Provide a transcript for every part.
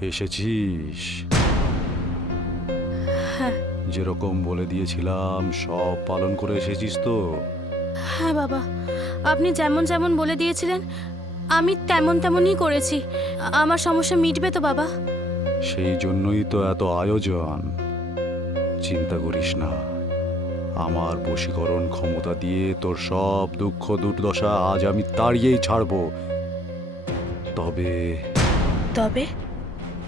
এসেছিস? হ্যাঁ। যেরকম বলে দিয়েছিলাম সব পালন করে এসেছিস তো? হ্যাঁ বাবা, আপনি যেমন যেমন বলে দিয়েছিলেন আমি তেমন তেমনই করেছি। আমার সমস্যা মিটবে তো বাবা? সেই জন্যই তো এত আয়োজন। চিন্তা করিস না, আমার বশীকরণ ক্ষমতা দিয়ে তোর সব দুঃখ দুর্দশা আজ আমি তাড়িয়েই ছাড়বো। তবে তবে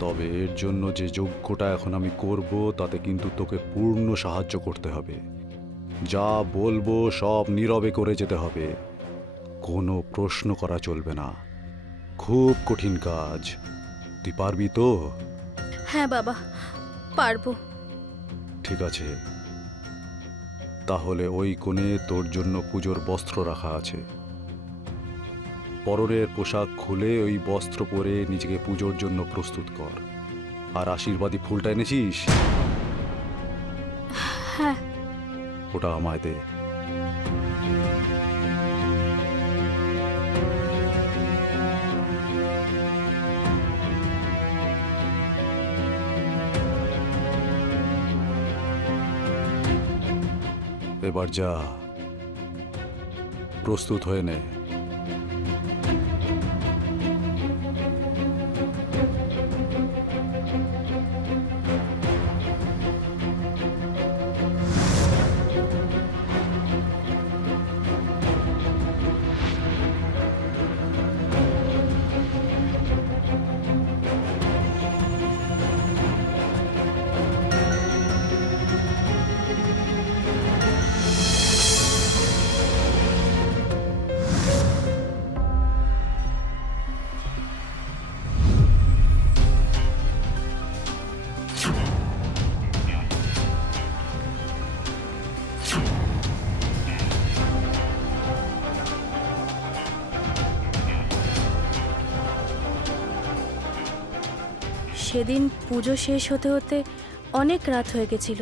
তবে এর জন্য যে যজ্ঞটা এখন আমি করব তাতে কিন্তু তোকে পূর্ণ সাহায্য করতে হবে। যা বলবো সব নীরবে করে যেতে হবে, কোনো প্রশ্ন করা চলবে না। খুব কঠিন কাজ, তুই পারবি তো? হ্যাঁ বাবা, পারবো। ঠিক আছে, তাহলে ওই কোণে তোর জন্য পুজোর বস্ত্র রাখা আছে। পরনের পোশাক খুলে ওই বস্ত্র পরে নিজেকে পুজোর জন্য প্রস্তুত কর। আর আশীর্বাদী ফুলটা এনেছিস? হ্যাঁ। ওটা আমায় দে। এবার যা, প্রস্তুত হয়ে নে। সেদিন পুজো শেষ হতে হতে অনেক রাত হয়ে গেছিল।